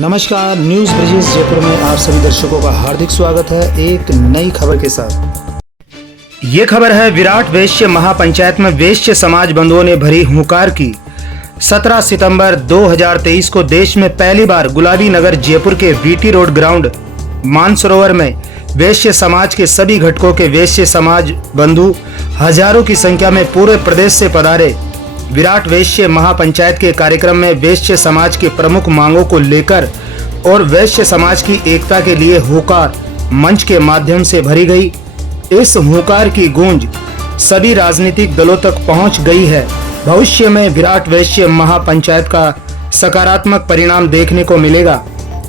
नमस्कार, न्यूज़ ब्रिजेश जयपुर में आप सभी दर्शकों का हार्दिक स्वागत है एक नई खबर के साथ। ये खबर है विराट वैश्य महापंचायत में वैश्य समाज बंधुओं ने भरी हुंकार की। 17 सितंबर 2023 को देश में पहली बार गुलाबी नगर जयपुर के वीटी रोड ग्राउंड मानसरोवर में वैश्य समाज के सभी घटकों के वैश्य समाज बंधु हजारों की संख्या में पूरे प्रदेश से पधारे। विराट वैश्य महापंचायत के कार्यक्रम में वैश्य समाज के प्रमुख मांगों को लेकर और वैश्य समाज की एकता के लिए हुंकार मंच के माध्यम से भरी गई। इस हुंकार की गूंज सभी राजनीतिक दलों तक पहुंच गई है। भविष्य में विराट वैश्य महापंचायत का सकारात्मक परिणाम देखने को मिलेगा।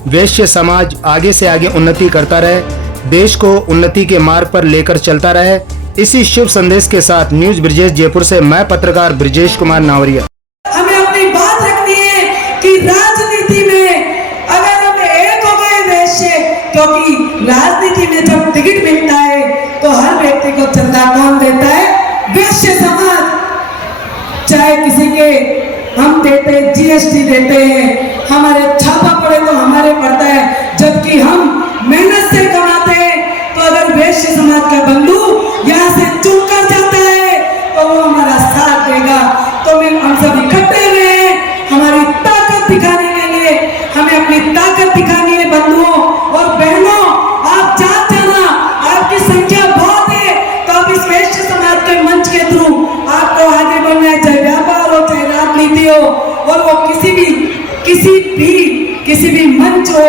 वैश्य समाज आगे से आगे उन्नति करता रहे, देश को उन्नति के मार्ग पर लेकर चलता रहे। इसी शुभ संदेश के साथ न्यूज ब्रिजेश जयपुर से मैं पत्रकार ब्रिजेश कुमार नावरिया। हमें अपनी बात रखनी है कि राजनीति में अगर हम एक हो गए वैश्य, क्योंकि राजनीति में जब टिकट मिलता है तो हर व्यक्ति को चंदा कौन देता है? वैश्य समाज। चाहे किसी के हम देते हैं, जीएसटी देते हैं, हमारे छापा पड़े तो हमारे पड़ता है, जबकि हम मेहनत से कमाते हैं। तो अगर वैश्य समाज का बंधु यहाँ से चूक कर जाता है तो वो हमारा साथ देगा। तो हम सब इकट्ठे हुए हैं हमारी ताकत दिखाने के लिए। हमें अपनी ताकत दिखानी है बंधुओं और बहनों। आप जान जाना, आपकी संख्या बहुत है, तो आप इस वैश्य समाज के मंच के थ्रू आपको आगे बढ़ना है, चाहे व्यापार हो चाहे राजनीति हो, और वो किसी भी मंच हो,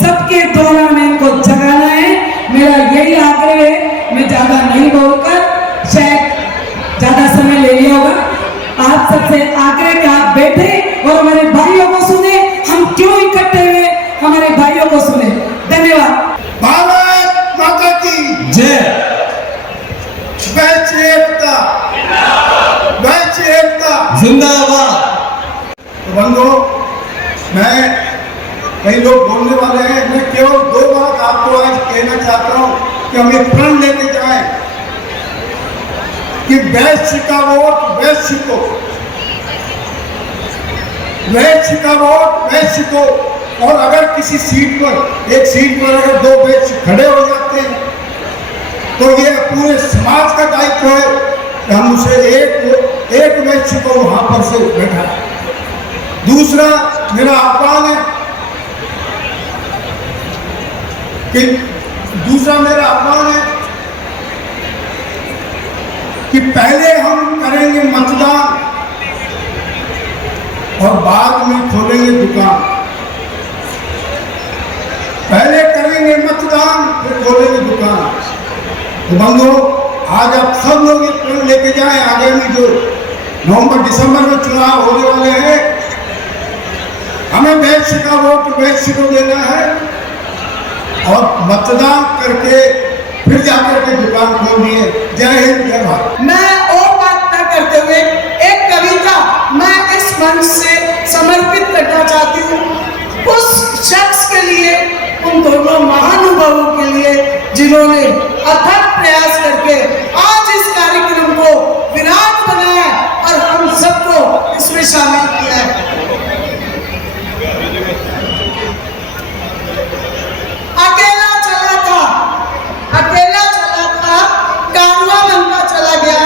सबके द्वारा में इनको जगाना है। मेरा यही आग्रह है। मैं ज्यादा नहीं बोलकर, शायद ज्यादा समय ले लिया होगा, आप सबसे आग्रह कि आप बैठे और हमारे भाइयों को सुने। हम क्यों इकट्ठे हुए, हमारे भाइयों को सुने। धन्यवाद। भारत माता की जय। वैश्य एकता, वैश्य एकता जिंदाबाद। तो बंधुओं, मैं कई लोग बोलने वाले हैं, मैं केवल दो बात आपको आज कहना चाहता हूं कि हमें प्रण लेके जाएं कि वैश्य का वोट वैश्य को, वैश्य का वोट वैश्य को। और अगर किसी सीट पर, एक सीट पर अगर दो वैश्य खड़े हो जाते हैं तो ये पूरे समाज का दायित्व है कि हम उसे एक वैश्य को वहां पर से बैठाएं। दूसरा मेरा आह्वान है कि पहले हम करेंगे मतदान और बाद में खोलेंगे दुकान। पहले करेंगे मतदान फिर खोलेंगे दुकान। तो बंधुओं, आज आप सब लोग ये प्रण लेके जाएं। आगामी जो नवंबर दिसंबर में चुनाव होने वाले हैं, हमें वैश्य का वोट वैश्य को देना है और मतदान करके फिर जाकर के दुकान खोलनी है। जय हिंद, जय भारत। मैं और बात न करते हुए एक कविता मैं इस मंच से समर्पित करना चाहती हूँ उस शख्स के लिए, उन दोनों महानुभावों के लिए जिन्होंने अथक प्रयास करके आज इस कार्यक्रम को विराट बनाया और हम सबको इसमें शामिल किया है। अकेला चला था, कारवां बनता चला गया।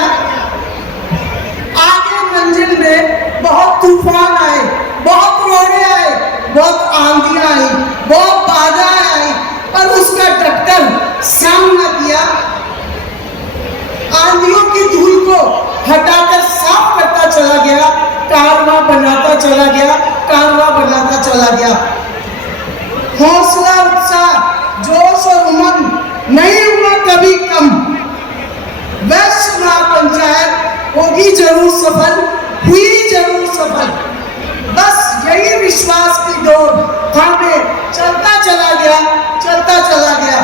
आगे मंजिल में बहुत तूफान आए, बहुत रोड़े आए, बहुत आंधियां आई, बहुत बाधाएं आई, पर उसका डटकर सामना किया। आंधियों की धूल को हटाकर साफ करता चला गया, कारवां बनाता चला गया, कारवां बनाता चला गया। हौसला, उत्साह, जोश और उमंग नहीं हुआ कभी कम। वैश्य महापंचायत होगी जरूर सफल, हुई जरूर सफल। बस यही विश्वास की डोर हमें चलता चला गया, चलता चला गया।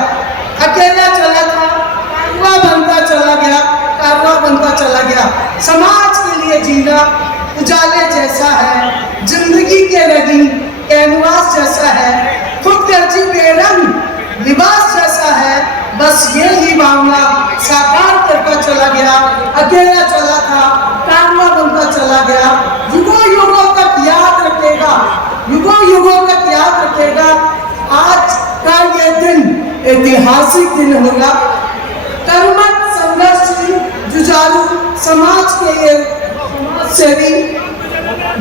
अकेला चला था, कारवां बनता चला गया, कारवां बनता चला गया। समाज के लिए जीना उजाले जैसा है, जिंदगी के रंगीन कैनवास जैसा है, खुद गर्जी बेरंग लिबास जैसा है। बस ये ही मामला साकार करता चला गया। अकेला चला था, कारवां बनता चला गया। युगों युगों तक याद रखेगा, युगों युगों तक याद रखेगा। ऐतिहासिक दिन होगा। कर्मठ, संघर्षशील, जुझारू समाज के ये सेवी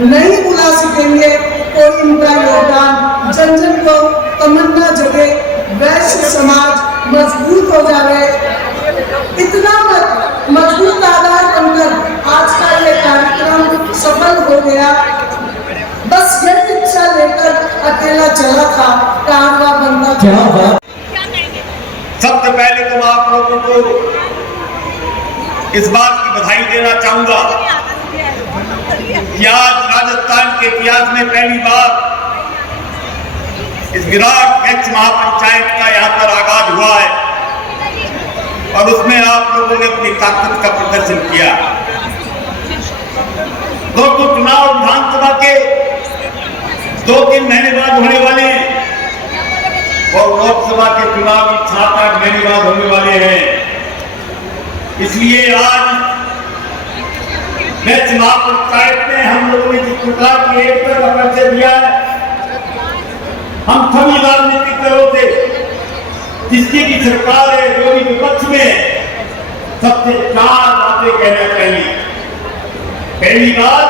नहीं भुला सकेंगे कोई इनका योगदान। जन जन को तमन्ना जगे, वैश्य समाज मजबूत हो जाए। इतना मजबूत आधार बनकर आज का ये कार्यक्रम सफल हो गया। बस ये इच्छा लेकर अकेला चला था, कारवा बनता था। सबसे पहले तो मैं आप लोगों को इस बात की बधाई देना चाहूंगा कि आज राजस्थान के इतिहास में पहली बार इस विराट वृक्ष महापंचायत का यहाँ पर आगाज हुआ है और उसमें आप लोगों ने अपनी ताकत का प्रदर्शन किया। दोस्तों, चुनाव विधानसभा के 2-3 महीने बाद होने वाले हैं और लोकसभा के चुनाव 7-8 महीने बाद होने वाले हैं। इसलिए आज वृक्ष महापंचायत में हम लोगों ने जिस प्रकार की एकता का परिचय दिया है, हम सभी राजनीतिक दलों से जिसकी की सरकार है, जो भी विपक्ष में, सबसे 4 बातें कहना चाहिए। पहली बात,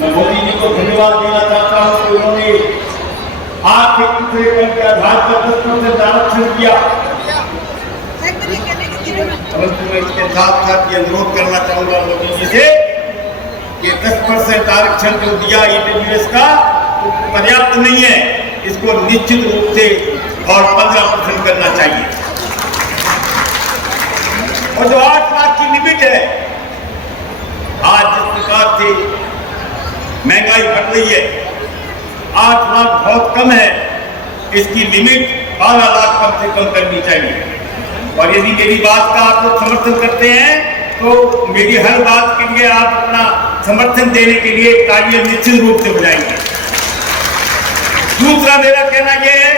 मैं मोदी जी को धन्यवाद देना चाहता हूं कि उन्होंने आर्थिक पिछड़ेपन के आधार पर 10% आरक्षण किया, परंतु मैं इसके साथ साथ ये अनुरोध करना चाहूंगा मोदी जी से कि 10% आरक्षण जो दिया ईडब्ल्यूएस का पर्याप्त नहीं है, इसको निश्चित रूप से और 15% करना चाहिए। और जो 8 लाख की लिमिट है, आज जिस प्रकार से महंगाई बढ़ रही है, 8 लाख बहुत कम है, इसकी लिमिट 12 लाख कम से कम करनी चाहिए। और यदि मेरी बात का आप लोग समर्थन करते हैं तो मेरी हर बात के लिए आप अपना समर्थन देने के लिए तालियां निश्चित रूप से बजाएंगे। दूसरा मेरा कहना यह है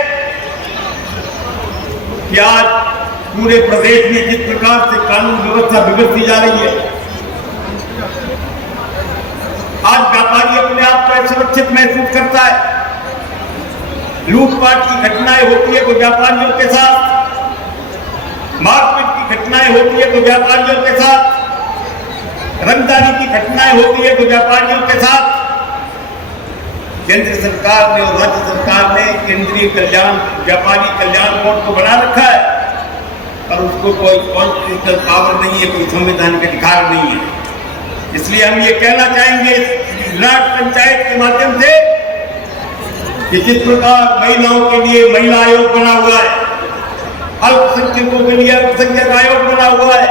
कि आज पूरे प्रदेश में जिस प्रकार से कानून व्यवस्था बिगड़ती जा रही है, आज व्यापारी अपने आप को सुरक्षित महसूस करता है। लूटपाट की घटनाएं होती है तो व्यापारियों के साथ, मारपीट की घटनाएं होती है तो व्यापारियों के साथ, रंगदारी की घटनाएं होती है तो व्यापारियों के साथ। केंद्र सरकार ने और राज्य सरकार ने केंद्रीय कल्याण व्यापारी कल्याण बोर्ड को बना रखा है और उसको कोई कॉन्स्टिट्यूशनल पावर नहीं है, कोई संवैधानिक अधिकार नहीं है। इसलिए हम ये कहना चाहेंगे विराट पंचायत के माध्यम से कि जिस प्रकार महिलाओं के लिए महिला आयोग बना हुआ है, अल्पसंख्यकों के लिए अल्पसंख्यक आयोग बना हुआ है,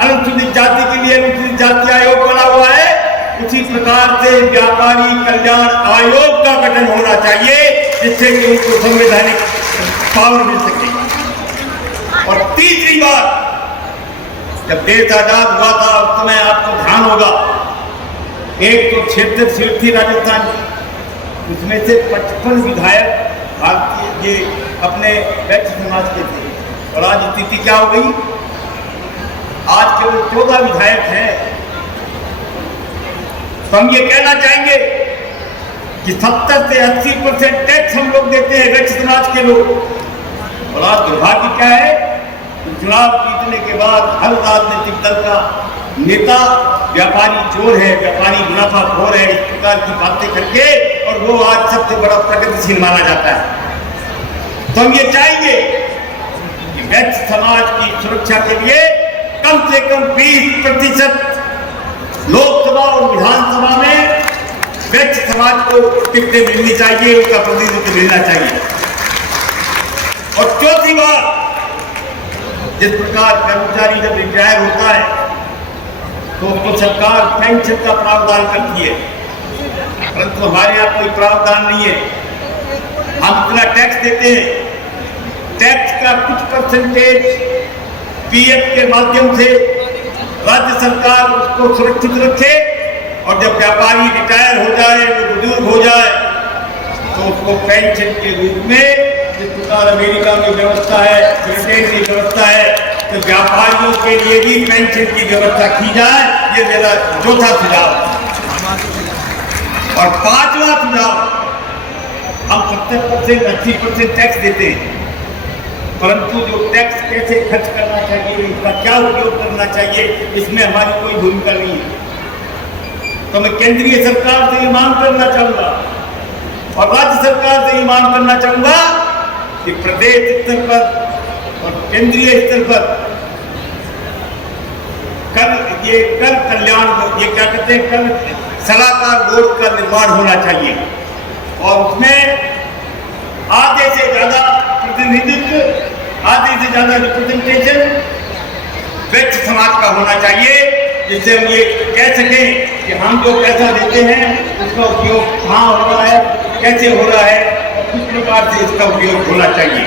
अनुसूचित जाति के लिए अनुसूचित जाति आयोग बना हुआ है, उसी प्रकार से व्यापारी कल्याण आयोग का गठन होना चाहिए जिससे कि उनको संवैधानिक पावर मिल सके। और तीसरी बात, जब देश आजाद हुआ था उस समय आपको ध्यान होगा, एक तो क्षेत्र सीट थी राजस्थान की, उसमें से 55 विधायक भारतीय ये अपने वैश्य समाज के थे और आज स्थिति क्या हो गई, आज केवल 14 विधायक हैं। तो हम ये कहना चाहेंगे कि 70 से 80% टैक्स हम लोग देते हैं वैश्य समाज के लोग, और आज दुर्भाग्य क्या है कि चुनाव जीतने के बाद हर राजनीतिक दल का नेता व्यापारी चोर है, व्यापारी मुनाफाखोर है, इस प्रकार की बातें करके, और वो आज सबसे बड़ा प्रगतिशील माना जाता है। तो हम ये चाहेंगे कि वैश्य समाज की सुरक्षा के लिए कम से कम 20% लोकसभा और विधानसभा में वैश्य समाज को टिकटें मिलनी चाहिए, उसका प्रतिनिधित्व मिलना चाहिए। और चौथी बात, जिस प्रकार कर्मचारी जब रिटायर होता है तो उसको सरकार पेंशन का प्रावधान करती है, परंतु हमारे यहाँ कोई प्रावधान नहीं है। हम इतना टैक्स देते हैं, टैक्स का कुछ परसेंटेज पीएफ के माध्यम से राज्य सरकार उसको सुरक्षित रखे, और जब व्यापारी रिटायर हो जाए, वो बुजुर्ग हो जाए, तो उसको पेंशन के रूप में, जिस प्रकार अमेरिका में व्यवस्था है, ब्रिटेन की व्यवस्था है, तो व्यापारियों के लिए भी पेंशन की व्यवस्था की जाए। ये मेरा चौथा सुझाव। और 5वां सुझाव, हम 70% 80% टैक्स देते हैं, परंतु जो टैक्स कैसे खर्च करना चाहिए, इसका क्या उपयोग करना चाहिए, इसमें हमारी कोई भूमिका नहीं है। तो मैं केंद्रीय सरकार से ये मांग करना चाहूँगा और राज्य सरकार से ये मांग करना चाहूँगा कि प्रदेश स्तर पर और केंद्रीय स्तर पर कर कल्याण, ये क्या कहते हैं, कर सलाहकार बोर्ड का निर्माण होना चाहिए और उसमें आधे से ज़्यादा प्रतिनिधित्व, आधे से ज़्यादा रिप्रेजेंटेशन वैश्य समाज का होना चाहिए, जिससे हम ये कह सकें कि हम जो पैसा देते हैं उसका उपयोग कहाँ हो रहा है, कैसे हो रहा है और किस प्रकार से इसका उपयोग होना चाहिए।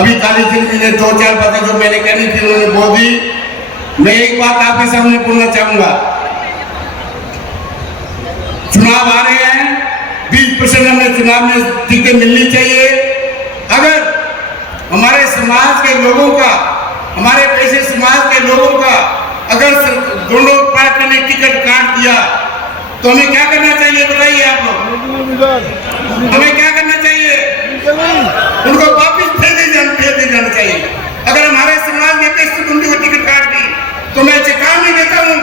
अभी काली सिंह जी ने 2-4 बातें जो मैंने कहनी थी उन्होंने बोल दी। मैं एक बात आपके सामने बोलना चाहूंगा, चुनाव आ रहे हैं, 20% हमें चुनाव में टिकटें मिलनी चाहिए। अगर हमारे समाज के लोगों का, हमारे वैश्य समाज के लोगों का अगर दोनों पार्टी ने टिकट काट दिया तो हमें क्या करना चाहिए, बताइए आप लोग। हमें क्या करना चाहिए? उनको वापिस भेज जाना चाहिए। अगर हमारे समाज में वैश्य बंधु को टिकट काट दी तो मैं चेतावनी देता हूँ,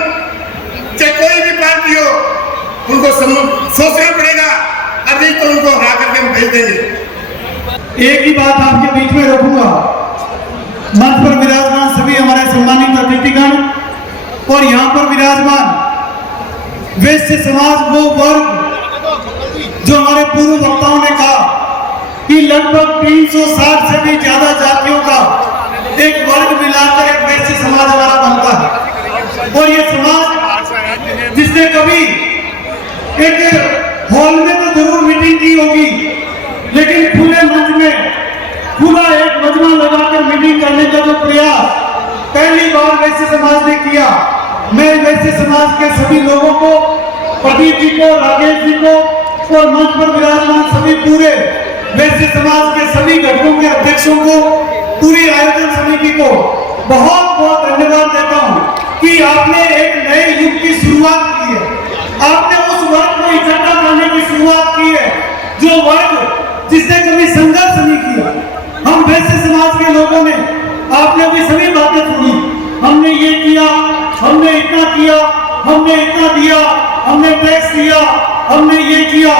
चाहे कोई भी पार्टी हो, उनको सोचना पड़ेगा, अभी तो उनको हरा करके हम भेज देंगे। एक ही बात आपके बीच में रखूंगा, मंच पर विराजमान सभी हमारे सम्मानित अतिथिगण और यहाँ पर विराजमान वैश्य समाज वो वर्ग जो हमारे पूर्व वक्ताओं ने कहा कि लगभग 360 से भी ज्यादा जातियों का एक वर्ग मिलाकर एक वैश्य समाज हमारा बनता है। और ये समाज जिसने कभी एक हॉल में तो जरूर मीटिंग की होगी, लेकिन खुले मंच में खुला एक मजमा लगाकर मीटिंग करने का जो प्रयास पहली बार वैश्य समाज ने किया, मैं वैश्य समाज के सभी लोगों को, प्रदीप जी को, राकेश जी को और मंच पर विराजमान सभी पूरे वैश्य समाज के सभी घटकों के अध्यक्षों को, पूरी आयोजन समिति को बहुत बहुत धन्यवाद देता हूं कि आपने एक नए युग की शुरुआत की है। आपने उस वर्ग को इकट्ठा करने की शुरुआत की है जो वर्ग जिसने कभी संघर्ष नहीं किया। हम वैश्य समाज के लोगों ने, आपने भी सभी बातें सुनी, हमने ये किया, हमने इतना किया, हमने इतना दिया, हमने टैक्स दिया, हमने ये किया,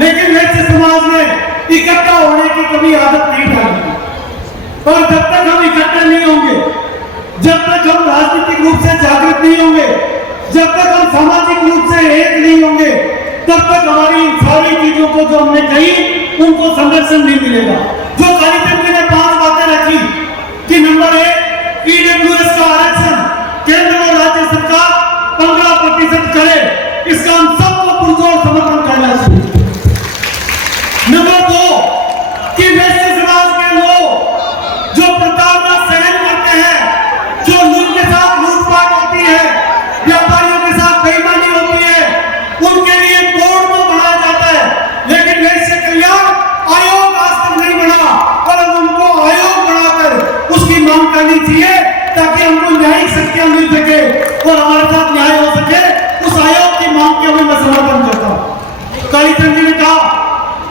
लेकिन वैश्य समाज ने इकट्ठा होने की कभी आदत नहीं डाली। और जब तक हम इकट्ठे नहीं होंगे, जब तक हम राजनीतिक रूप से जागृत नहीं होंगे, जब तक हम सामाजिक रूप से एक नहीं होंगे, तब तक हमारी इन सारी चीजों को जो हमने कही उनको संरक्षण नहीं मिलेगा। जो कार्यक्रम ने 5 बातें रखी कि नंबर 1 ईडब्ल्यूएस का आरक्षण केंद्र और राज्य सरकार 15% करे, इसका हम सबको पुरजोर समर्थन करना चाहिए। नंबर 2 कि वैश्य समाज के लोग जो प्रताड़ना सहन करते हैं, जो लूट के साथ लूटपाट होती है, व्यापारियों के साथ बेईमानी होती है, उनके लिए बोर्ड तो बनाया जाता है, लेकिन वैश्य कल्याण आयोग आज तक नहीं बना, पर उनको आयोग बनाकर उसकी मांग करनी चाहिए ताकि हमको न्यायिक शक्तियां मिल सके और हमारे साथ न्याय हो सके। उस आयोग की मांग के मैं समर्थन करता हूँ। कालीचंद जी ने कहा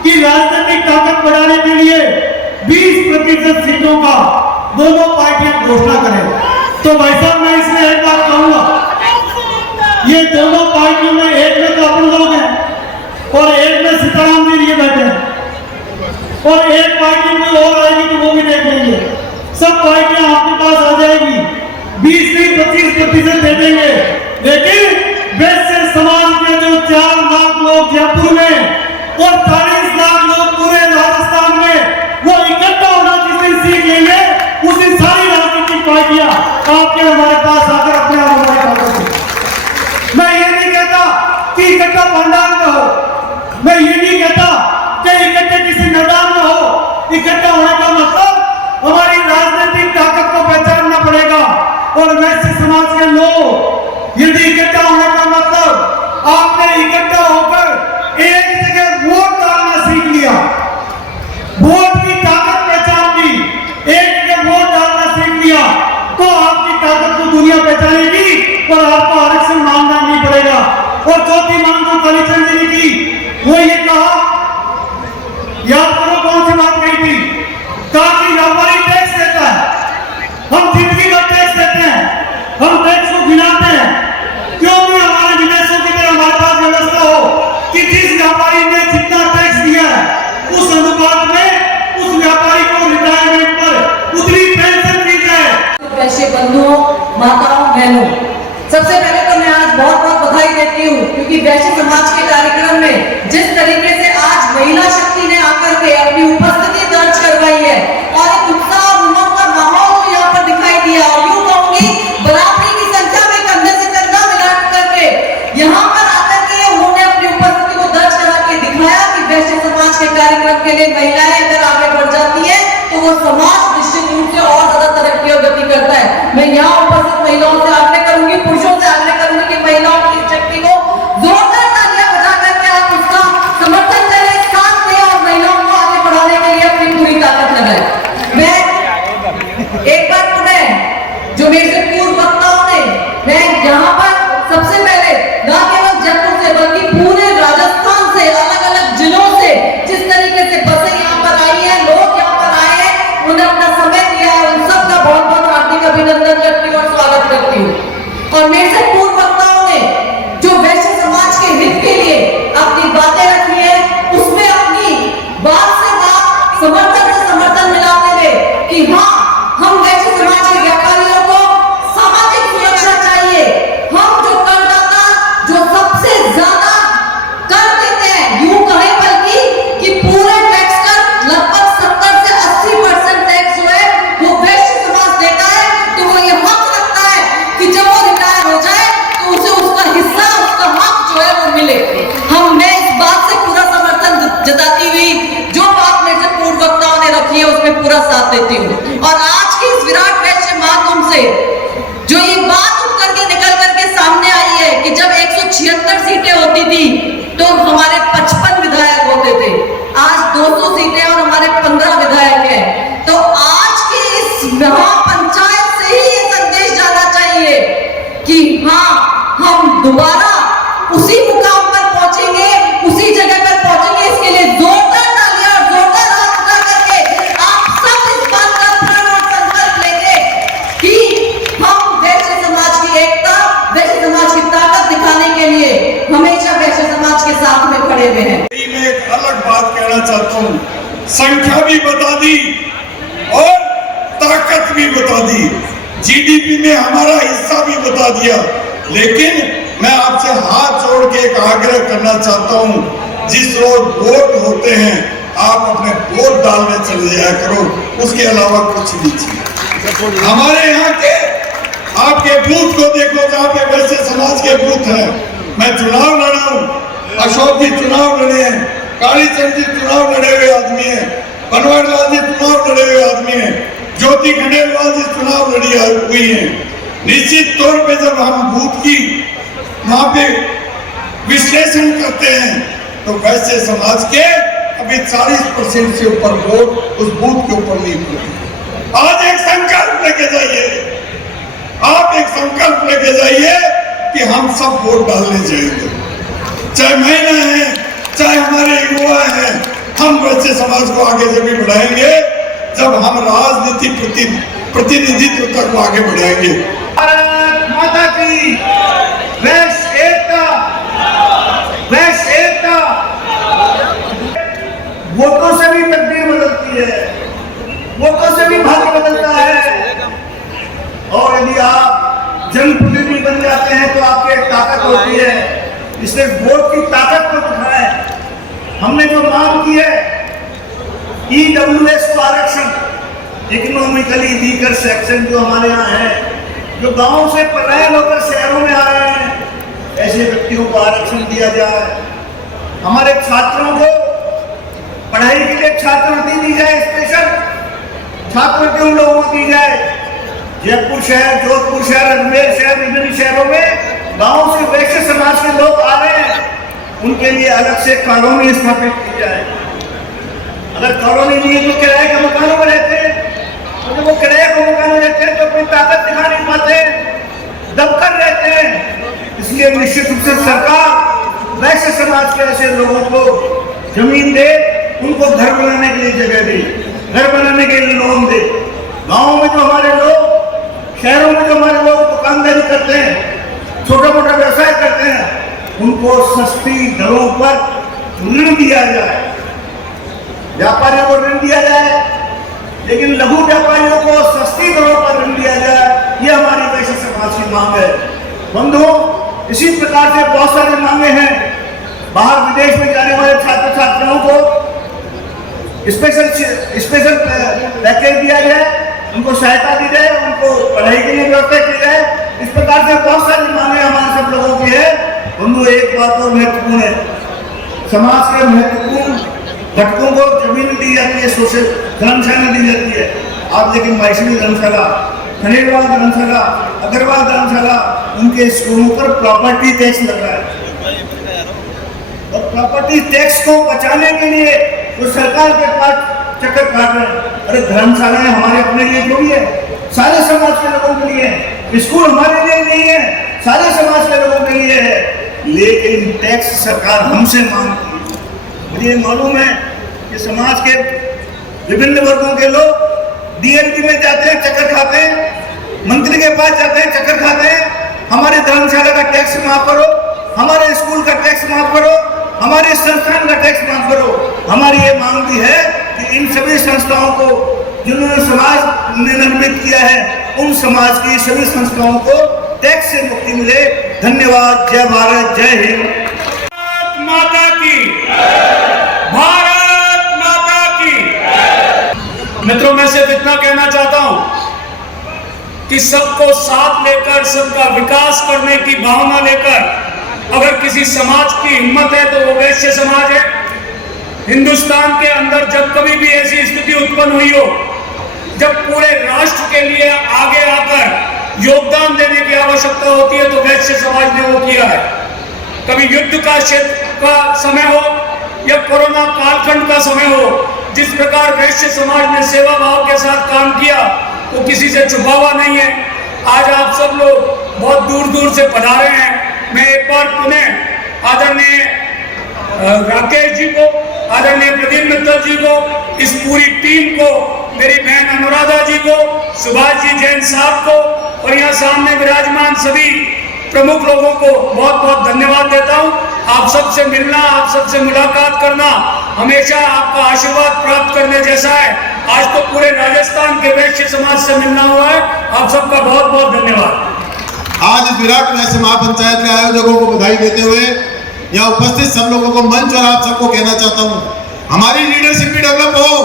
कि राजनीतिक ताकत बढ़ाने के लिए 20% सीटों का दोनों पार्टियां घोषणा करें। तो भाई साहब मैं इसमें एक बात कहूंगा, ये दोनों पार्टियों में एक में तो अपन लोग हैं और एक में सीताराम जी लिए बैठे हैं और एक पार्टी में और आएगी तो वो भी देख लेंगे। सब पार्टियां आपके पास आ जाएगी, 20-25% दे देंगे, लेकिन वैश्य समाज के जो 4 लाख लोग जयपुर में और 40 लाख लोग पूरे राजस्थान में वो इकट्ठा होना जिस दिन सीख लेंगे, उस दिन सारी राजनीतिक पार्टियां आपके हमारे पास आकर अपने आप हमारे पास होंगी। मैं ये नहीं कहता कि इकट्ठा पंडाल में हो, मैं ये नहीं कहता कि इकट्ठे किसी मैदान में हो। इकट्ठा होने का मतलब हमारी राजनीतिक ताकत को पहचानना पड़ेगा और वैश्य समाज के लोग यदि इकट्ठा होने का मतलब आपने इकट्ठा होकर एक जगह वोट डालना सीख लिया, वोट की ताकत पहचान ली, एक जगह वोट डालना सीख लिया, तो आपकी ताकत को दुनिया पहचानेगी और आपको आरक्षण मांगना नहीं पड़ेगा। और चौथी मांग जो कालीचंद जी ने की वो ये कहा, याद करो कौन सी बात कही थी, बहनों, सबसे पहले तो मैं आज बहुत बहुत बधाई देती हूँ, क्योंकि वैश्य समाज के कार्यक्रम में जिस तरीके से आज महिला शक्ति ने आकर के अपनी उपस्थिति दर्ज करवाई है और एक उत्साह और उमंग का माहौल यहाँ पर दिखाई दिया, और यूँ कहूंगी बराबरी की संख्या में कंधे से कंधा मिला करके यहाँ पर आकर के उन्होंने अपनी उपस्थिति को दर्ज करा के दिखाया कि वैश्य समाज के कार्यक्रम के लिए महिलाएं अगर आगे बढ़ जाती है तो वो समाज निश्चित रूप से और ज्यादा तरक्की और गति करता है। मैं यहाँ उपस्थित महिलाओं से आग्रह करूंगी, पुरुषों से आग्रह करूंगी कि महिलाओं की शक्ति को जोरदार तालियां बजा करके आप उसका समर्थन करें, साथ दें और महिलाओं को आगे बढ़ाने के लिए अपनी पूरी ताकत लगाएं। मैं एक बार पुनः जो मेरे से पूर्व वक्ताओं ने, मैं यहाँ पर सबसे पहले न केवल जयपुर से बल्कि पूरे राजस्थान से अलग अलग जिलों से जिस तरीके से बसें यहाँ पर आई है, लोग यहाँ पर आए हैं, उन्हें अपना समय दिया है, उन सबका बहुत बहुत हार्दिक अभिनंदन करती हूँ और स्वागत करती हूँ। और मेरे से पूर्व वक्ताओं ने जो वैश्य समाज के हित के लिए अपनी बातें रखी है, उसमें अपनी बात से बात, समर्थन से समर्थन मिलाते हुए कि हाँ, हम वैश्य समाज के व्यापारियों को सामाजिक सुरक्षा चाहिए। हम जो करदाता जो सबसे ज्यादा कर देते हैं, यूं कहें बल्कि कि पूरे टैक्स का लगभग 70 से 80% टैक्स जो है वो वैश्य समाज देता है, तो वो ये हक रखता है कि जब वो रिटायर हो जाए तो उसे उसका हिस्सा, उसका हक जो है वो मिले। मैं इस बात से पूरा समर्थन जताती हुई जो बात मेरे से पूर्व वक्ताओं ने रखी है उसमें पूरा साथ देती हूँ। और आज की इस विराट वैश्य महाकुंभ से जो ये बात उठ करके निकल करके सामने आई है कि जब 176 सीटें होती थी तो हमारे 55 विधायक होते थे, आज 200 सीटें और हमारे 15 विधायक हैं। तो आज के इस महापंचायत से ही ये संदेश जाना चाहिए कि हाँ, हम दोबारा उसी मुकाम पर पहुंचेंगे, उसी जगह पर पहुंचेंगे। इसके लिए जोरदार तालियां और जोरदार हाथ उठा करके आप सब इस बात का प्रण और संकल्प लेंगे कि हम वैश्य समाज की एकता, वैश्य समाज की ताकत दिखाने के लिए हमेशा वैश्य समाज के साथ में खड़े हुए हैं। मैं एक अलग बात कहना चाहता हूँ, संख्या भी बता दी और ताकत भी बता दी, जीडीपी में हमारा हिस्सा भी बता दिया, लेकिन मैं आपसे हाथ जोड़ के एक आग्रह करना चाहता हूँ, जिस रोज वोट होते हैं आप अपने वोट डालने चले जाया करो, उसके अलावा कुछ नहीं चाहिए। हमारे यहाँ के आपके बूथ को देखो, जहाँ पे वैश्य समाज के बूथ हैं। मैं चुनाव लड़ा हूँ, अशोक जी चुनाव लड़े हैं, कालीचंद जी चुनाव लड़े हुए आदमी हैं, बनवारीलाल जी चुनाव लड़े हुए आदमी हैं, ज्योति खंडेलवाल जी चुनाव लड़ी हुई हैं। निश्चित तौर पे जब हम बूथ की वहां पे विश्लेषण करते हैं तो वैश्य समाज के अभी 40% से ऊपर वोट उस बूथ के ऊपर नहीं पड़े। आज एक संकल्प लेके जाइए, आप एक संकल्प लेके जाइए कि हम सब वोट डालने जाएंगे, चाहे महिला है, चाहे हमारे युवा हैं। हम वैश्य समाज को आगे जब भी बढ़ाएंगे जब हम राजनीति प्रतिनिधित्व तक आगे बढ़ाएंगे। भारत माता की वैश्य एकता, वैश्य एकता। वोटों से भी तकदीर बदलती है, वोटों से भी भाग्य बदलता है। और यदि आप जनप्रतिनिधि बन जाते हैं तो आपकी एक ताकत होती है, इसलिए वोट की ताकत को दिखाएं। हमने जो मांग की है EWS को आरक्षण, इकोनॉमिकली वीकर सेक्शन जो हमारे यहाँ है, जो गांव से पलायन होकर शहरों में आ रहे हैं, ऐसे व्यक्तियों को आरक्षण दिया जाए। हमारे छात्रों को पढ़ाई के लिए छात्रवृत्ति दी जाए, स्पेशल छात्रवृत्ति उन लोगों को दी जाए। जयपुर शहर, जोधपुर शहर, अजमेर शहर, विभिन्न शहरों में गांव से वैश्य समाज के लोग आ रहे हैं, उनके लिए अलग से कॉलोनी स्थापित की जाए। अगर कॉलोनी नहीं है तो किराए के मकानों में रहते हैं, तो जब वो किराए के मकान में रहते हैं तो अपनी ताकत दिखा नहीं पाते, दबकर रहते हैं। इसलिए निश्चित रूप से सरकार वैश्य समाज के ऐसे लोगों को जमीन दे, उनको घर बनाने के लिए जगह दे, घर बनाने के लिए लोन दे। गाँव में जो हमारे लोग, शहरों में जो हमारे लोग दुकानदारी करते हैं, छोटा मोटा व्यवसाय करते हैं, उनको सस्ती दरों पर ऋण दिया जाए। व्यापारियों को ऋण दिया जाए, लेकिन लघु व्यापारियों को सस्ती दरों पर ऋण दिया जाए। ये हमारी वैश्य समाज समाज की मांग है। बंधुओं, इसी प्रकार से बहुत सारी मांगे हैं। बाहर विदेश में जाने वाले छात्र छात्राओं को स्पेशल पैकेज दिया जाए, उनको सहायता दी जाए, उनको पढ़ाई के लिए व्यवस्था की जाए। इस प्रकार से बहुत सारी मांगे हमारे सब लोगों की है। बंधु, एक बात और महत्वपूर्ण है, समाज के महत्वपूर्ण घटकों को जमीन दी जाती है, सोशल धर्मशाला दी जाती है। आज लेकिन माइसरी धर्मशाला, खनेरवाल धर्मशाला, अग्रवाल धर्मशाला, उनके स्कूलों पर प्रॉपर्टी टैक्स लग रहा है। और प्रॉपर्टी टैक्स को बचाने के लिए वो सरकार के पास चक्कर काट रहे हैं। अरे धर्मशालाएं हमारे अपने लिए थोड़ी है, सारे समाज के लोगों के लिए है। स्कूल हमारे लिए नहीं है, सारे समाज के लोगों के लिए है। लेकिन टैक्स सरकार हमसे मांगती है। मुझे मालूम है कि समाज के विभिन्न वर्गों के लोग डीएलपी में जाते हैं, चक्कर खाते हैं, मंत्री के पास जाते हैं, चक्कर खाते हैं। हमारे धर्मशाला का टैक्स माफ करो, हमारे स्कूल का टैक्स माफ करो, हमारे संस्थान का टैक्स माफ करो। हमारी ये मांग भी है कि इन सभी संस्थाओं को जिन्होंने समाज ने निर्मित किया है, उन समाज की सभी संस्थाओं को टैक्स से मुक्ति मिले। धन्यवाद। जय भारत, जय हिंद। भारत माता की, भारत माता की। मित्रों, मैं सिर्फ इतना कहना चाहता हूं कि सबको साथ लेकर, सबका विकास करने की भावना लेकर अगर किसी समाज की हिम्मत है तो वो वैश्य समाज है। हिंदुस्तान के अंदर जब कभी भी ऐसी स्थिति उत्पन्न हुई हो, जब पूरे राष्ट्र के लिए आगे आकर योगदान देने की आवश्यकता होती है, तो वैश्य समाज ने वो किया है। कभी युद्ध का क्षेत्र का समय हो या कोरोना कालखंड का समय हो, जिस प्रकार वैश्य समाज ने सेवा भाव के साथ काम किया, वो किसी से छुपा हुआ नहीं है। आज आप सब लोग बहुत दूर दूर से पधारे हैं। मैं एक बार पुनः आदरणीय राकेश जी को, आदरणीय प्रदीप मित्तल जी को, इस पूरी टीम को, मेरी बहन अनुराधा जी को, सुभाष जी जैन साहब को और यहाँ सामने विराजमान सभी प्रमुख लोगों को बहुत बहुत धन्यवाद देता हूँ। आप सबसे मिलना, आप सबसे मुलाकात करना हमेशा आपका आशीर्वाद प्राप्त करने जैसा है। आज तो पूरे राजस्थान के वैश्य समाज से मिलना हुआ है। आप सबका बहुत बहुत धन्यवाद। आज इस विराट वैश्य महापंचायत के आयोजकों को बधाई देते हुए यहाँ उपस्थित सब लोगों को मंच और आप सबको कहना चाहता हूँ, हमारी लीडरशिप भी डेवलप हो,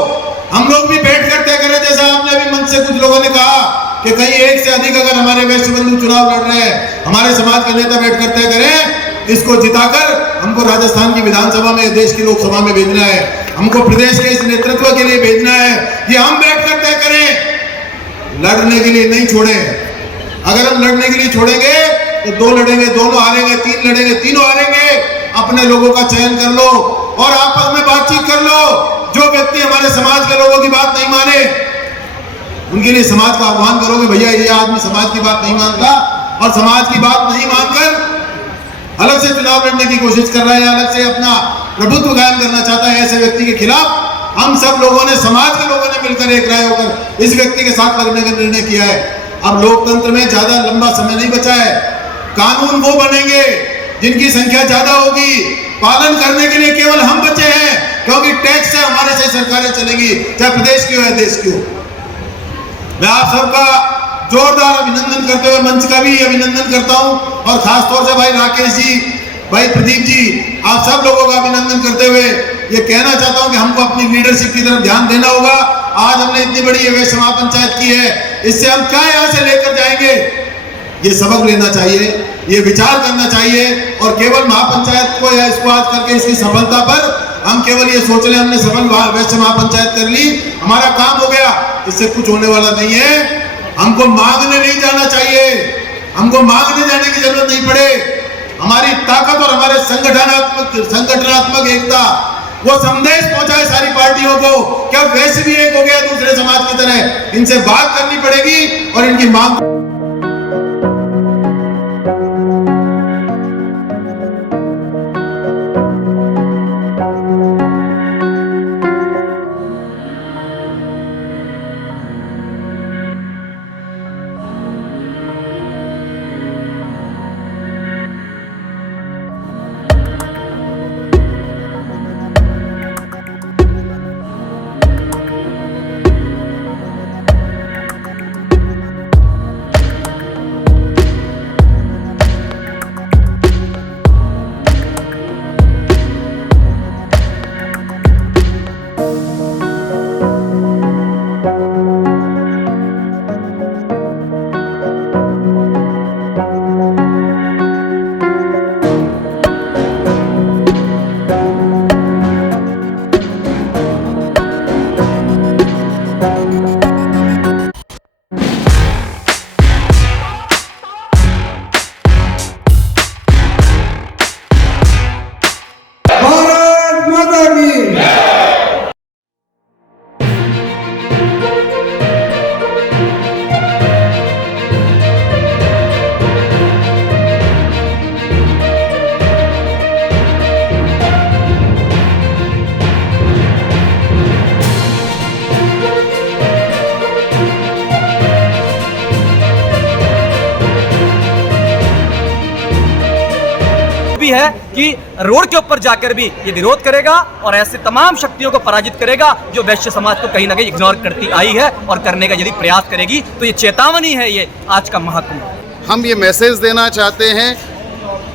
हम लोग भी बैठ कर तय करें। जैसा आपने अभी मंच से कुछ लोगों ने कहा कि कहीं एक से अधिक अगर हमारे वैश्य बंधु चुनाव लड़ रहे हैं, हमारे समाज के नेता बैठ कर तय करें, इसको जिताकर हमको राजस्थान की विधानसभा में, देश की लोकसभा में भेजना है, हमको प्रदेश के इस नेतृत्व के लिए भेजना है। ये हम बैठ कर तय करें, लड़ने के लिए नहीं छोड़े। अगर हम लड़ने के लिए छोड़ेंगे तो 2 लड़ेंगे, दोनों हारेंगे, 3 लड़ेंगे, तीनों हारेंगे। अपने लोगों का चयन कर लो और आपस में बातचीत कर लो। जो व्यक्ति हमारे समाज के लोगों की बात नहीं माने, उनके लिए समाज का आह्वान करोगे, भैया ये आदमी समाज की बात नहीं मानता और समाज की बात नहीं मानकर अलग से चुनाव लड़ने की कोशिश कर रहा है या अलग से अपना प्रभुत्व कायम करना चाहता है, ऐसे व्यक्ति के खिलाफ हम सब लोगों ने, समाज के लोगों ने मिलकर एक राय होकर इस व्यक्ति के साथ लड़ने का निर्णय किया है। अब लोकतंत्र में ज्यादा लंबा समय नहीं बचा है। कानून वो बनेंगे जिनकी संख्या ज्यादा होगी, पालन करने के लिए केवल हम बचे हैं, क्योंकि टैक्स से हमारे से सरकारें चलेंगी, चाहे प्रदेश की हो या देश की हो। मैं आप सबका जोरदार अभिनंदन करते हुए मंच का भी अभिनंदन करता हूं और खासतौर से भाई राकेश जी, भाई प्रदीप जी, आप सब लोगों का अभिनंदन करते हुए ये कहना चाहता हूं कि हमको अपनी लीडरशिप की तरफ ध्यान देना होगा। आज हमने इतनी बड़ी वैश्य महापंचायत की है, इससे हम क्या यहाँ से लेकर जाएंगे, ये सबक लेना चाहिए, ये विचार करना चाहिए। और केवल महापंचायत को या इसको आज करके इसकी सफलता पर हम केवल ये सोच रहे हमने सफल वैश्य महापंचायत कर ली, हमारा काम हो गया, इससे कुछ होने वाला नहीं है। हमको मांगने नहीं जाना चाहिए, हमको मांगने जाने की जरूरत नहीं पड़े। हमारी ताकत और हमारे संगठनात्मक एकता वो संदेश पहुंचाए सारी पार्टियों को, क्या वैसे भी एक हो गया दूसरे समाज की तरह, इनसे बात करनी पड़ेगी और इनकी मांग है कि रोड के ऊपर जाकर भी ये विरोध करेगा और ऐसे तमाम शक्तियों को पराजित करेगा जो वैश्य समाज को कहीं ना कहीं इग्नोर करती आई है और करने का यदि प्रयास करेगी। तो ये चेतावनी है ये आज का महाकुंभ। हम ये मैसेज देना चाहते हैं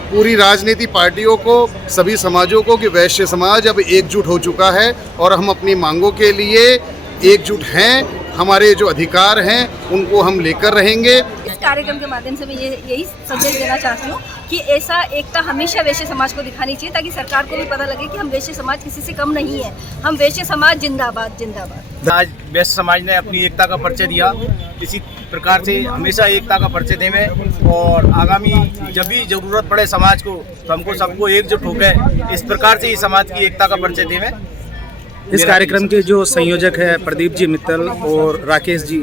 पूरी राजनीति पार्टियों को, सभी समाजों को कि वैश्य समाज अब एकजुट हो चुका है और हम अपनी मांगों के लिए एकजुट हैं। हमारे जो अधिकार हैं उनको हम लेकर रहेंगे। इस कार्यक्रम के माध्यम से मैं यही संदेश देना चाहती हूँ कि ऐसा एकता हमेशा वैश्य समाज को दिखानी चाहिए ताकि सरकार को भी पता लगे कि हम वैश्य समाज किसी से कम नहीं है। हम वैश्य समाज जिंदाबाद जिंदाबाद। आज वैश्य समाज ने अपनी एकता का परिचय दिया, इसी प्रकार से हमेशा एकता का परिचय दें और आगामी जब भी जरूरत पड़े समाज को तो हमको सबको एकजुट होकर इस प्रकार से ही समाज की एकता का परिचय दें। इस कार्यक्रम के जो संयोजक है प्रदीप जी मित्तल और राकेश जी,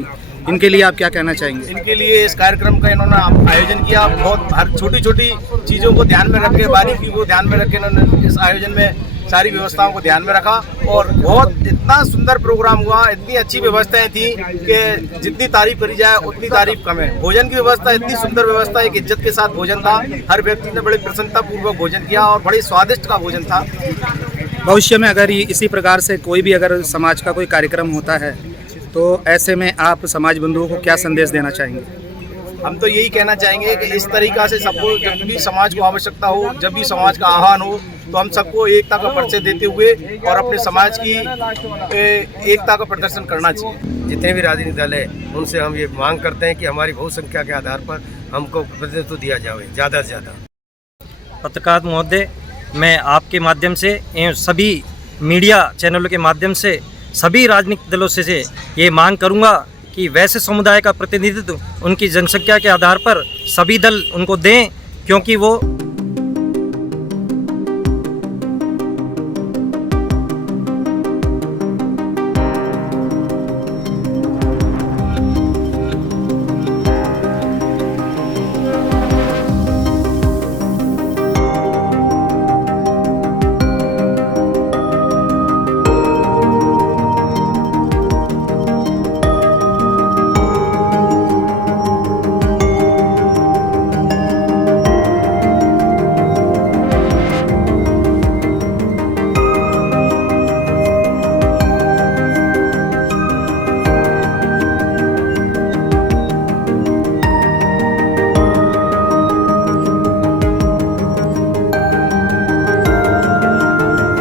इनके लिए आप क्या कहना चाहेंगे? इनके लिए इस कार्यक्रम का इन्होंने आयोजन किया, बहुत हर छोटी छोटी चीज़ों को ध्यान में रख के, बारीकी को ध्यान में रख के इन्होंने इस आयोजन में सारी व्यवस्थाओं को ध्यान में रखा और बहुत इतना सुंदर प्रोग्राम हुआ, इतनी अच्छी व्यवस्थाएं थी कि जितनी तारीफ करी जाए उतनी तारीफ कम है। भोजन की व्यवस्था इतनी सुंदर व्यवस्था, एक इज्जत के साथ भोजन था, हर व्यक्ति ने बड़ी प्रसन्नता पूर्वक भोजन किया और बड़ी स्वादिष्ट का भोजन था। भविष्य में अगर इसी प्रकार से कोई भी अगर समाज का कोई कार्यक्रम होता है तो ऐसे में आप समाज बंधुओं को क्या संदेश देना चाहेंगे? हम तो यही कहना चाहेंगे कि इस तरीक़ा से सबको जब भी समाज को आवश्यकता हो, जब भी समाज का आह्वान हो तो हम सबको एकता का परिचय देते हुए और अपने समाज की एकता का प्रदर्शन करना चाहिए। जितने भी राजनीतिक दल है उनसे हम ये मांग करते हैं कि हमारी बहुसंख्या के आधार पर हमको प्रतिनिधित्व दिया जाए ज़्यादा से ज़्यादा। पत्रकार महोदय, मैं आपके माध्यम से एवं सभी मीडिया चैनलों के माध्यम से सभी राजनीतिक दलों से ये मांग करूंगा कि वैश्य समुदाय का प्रतिनिधित्व उनकी जनसंख्या के आधार पर सभी दल उनको दें, क्योंकि वो